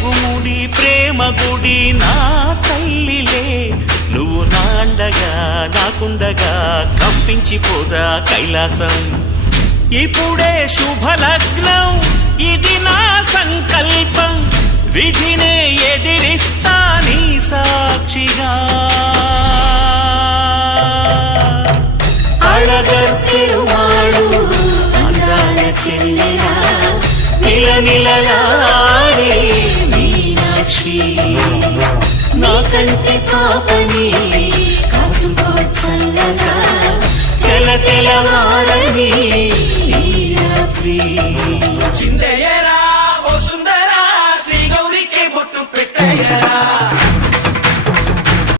గుడి నా తల్లిలే. నువ్వు నాండగా నాకుండగా కంపించిపోదా కైలాసం? ఇప్పుడే శుభలగ్నం ఇది నా సంకల్పం. విధినే ఎదిరిస్తా నీ సాక్షిగా. అడగర్ పెరుమాడు అందాల చెల్లెల నిలనిలలాడే మీనాక్షి నీకంటే పాపని కాచుకో చల్లగా తెల తెలవారని ఈ రాత్రి. చిందయ్యరా